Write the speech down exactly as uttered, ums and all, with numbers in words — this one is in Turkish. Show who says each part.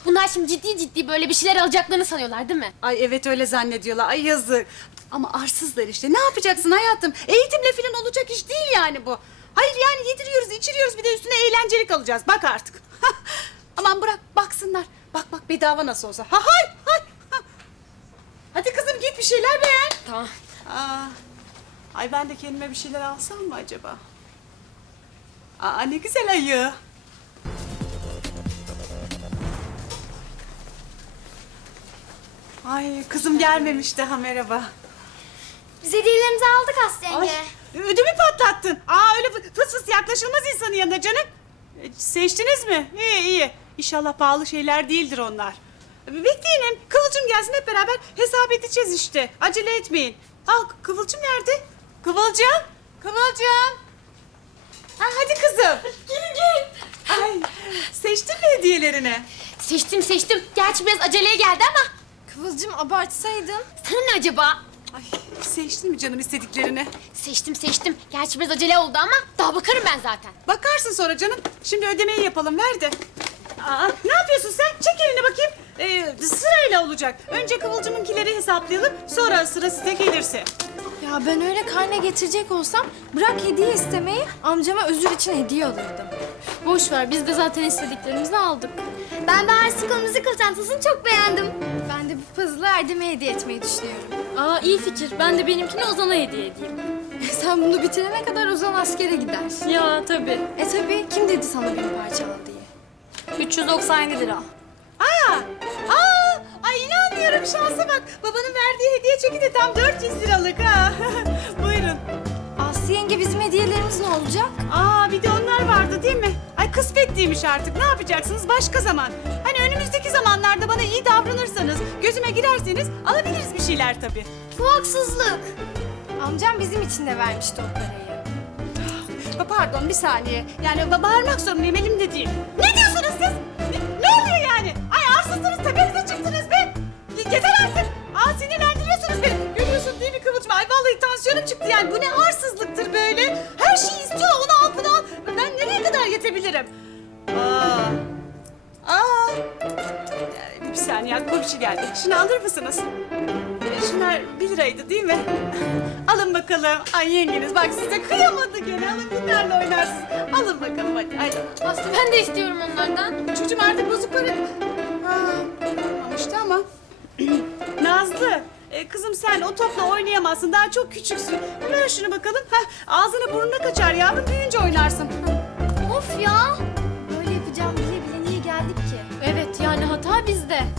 Speaker 1: Bunlar şimdi ciddi ciddi böyle bir şeyler alacaklarını sanıyorlar değil mi?
Speaker 2: Ay evet öyle zannediyorlar. Ay yazık. Ama arsızlar işte. Ne yapacaksın hayatım? Eğitimle falan olacak iş değil yani bu. Hayır yani yediriyoruz, içiriyoruz bir de üstüne eğlencelik alacağız. Bak artık. Aman bırak baksınlar. Bak bak bedava nasıl olsa. Ha hay hay. Ha. Hadi kızım git bir şeyler beğen.
Speaker 1: Tamam.
Speaker 2: Aa, ay ben de kendime bir şeyler alsam mı acaba? Aa ne güzel ayı. Ay kızım gelmemiş daha merhaba.
Speaker 3: Biz hediyelerimizi aldık Aslı
Speaker 2: Ay
Speaker 3: yenge.
Speaker 2: ödümü patlattın. Aa öyle fı- fıs fıs yaklaşılmaz insanın yanına canım. E, seçtiniz mi? İyi iyi. İnşallah pahalı şeyler değildir onlar. E, Bekleyin hem Kıvılcım gelsin hep beraber hesap edeceğiz işte. Acele etmeyin. Aa Kıvılcım nerede? Kıvılcım. Kıvılcım. Ha, hadi kızım.
Speaker 1: Gelin gelin.
Speaker 2: Ay seçtin mi hediyelerini?
Speaker 1: Seçtim seçtim. Gerçi biraz aceleye geldi ama.
Speaker 3: Kıvılcım abartsaydın.
Speaker 1: Sana ne acaba?
Speaker 2: Ay seçtin mi canım istediklerini?
Speaker 1: Seçtim seçtim. Gerçi biraz acele oldu ama daha bakarım ben zaten.
Speaker 2: Bakarsın sonra canım. Şimdi ödemeyi yapalım ver de. Aa, ne yapıyorsun sen? Çek elini bakayım. Ee, sırayla olacak. Önce Kıvılcım'ınkileri hesaplayalım. Sonra sıra size gelirse.
Speaker 3: Ya ben öyle karne getirecek olsam bırak hediye istemeyi, amcama özür için hediye alırdım.
Speaker 4: Boş ver, biz de zaten istediklerimizi aldık.
Speaker 3: Ben Bahar'ın müzik çantasını çok beğendim. Ben de bu puzzle'ı Erdem'e hediye etmeyi düşünüyorum.
Speaker 4: Aa iyi fikir. Ben de benimkini Ozan'a hediye edeyim.
Speaker 3: Sen bunu bitirene kadar Ozan askere gider.
Speaker 4: Ya tabii.
Speaker 3: E tabii, kim dedi sana benim parçalı diye?
Speaker 4: üç yüz doksan yedi lira.
Speaker 2: Aa, aa, ay inanmıyorum şansa bak. Babanın verdiği hediye çeki de tam dört yüz liralık ha. Buyurun.
Speaker 3: Aslı yenge bizim hediyelerimiz ne olacak?
Speaker 2: Aa bir de onlar vardı değil mi? Ay kısmetliymiş artık. Ne yapacaksınız başka zaman? Hani önümüzdeki zamanlarda bana iyi davranırsanız, gözüme girerseniz alabiliriz bir şeyler tabii.
Speaker 3: Bu haksızlık. Amcam bizim için de vermişti o parayı.
Speaker 2: Pa- Pardon bir saniye. Yani ba- bağırmak zorundayım elimde değil. Ne diyorsunuz siz? Ne, ne oluyor yani? Ay arsızsınız tepenize çıktınız be. Y- Yeter artık. Aa sinirlendiriyorsunuz beni. Görüyorsun değil mi Kıvılcım? Ay vallahi tansiyonum çıktı yani. Bu ne arsızlıktır böyle? Her şeyi istiyor onu al bunu al. Ben nereye kadar yetebilirim? Aa. Aa. Ee, Bir saniye aklıma bir şey geldi. Şunu alır mısınız? Ee, Şunlar bir liraydı değil mi? Alın bakalım. Ay yengeniz bak size kıyamadı gene. Alın bunlarla oynarsınız. Alın bakalım hadi. hadi.
Speaker 1: Aslı ben de istiyorum onlardan.
Speaker 2: Çocuğum artık bozuk para. Ha, almıştı ama. Nazlı. e, kızım sen o topla oynayamazsın. Daha çok küçüksün. Ver şunu bakalım. Heh, ağzına burnuna kaçar yavrum. Büyüyünce oynarsın.
Speaker 3: Of ya! Böyle yapacağım bile bile niye geldik ki?
Speaker 4: Evet, yani hata bizde.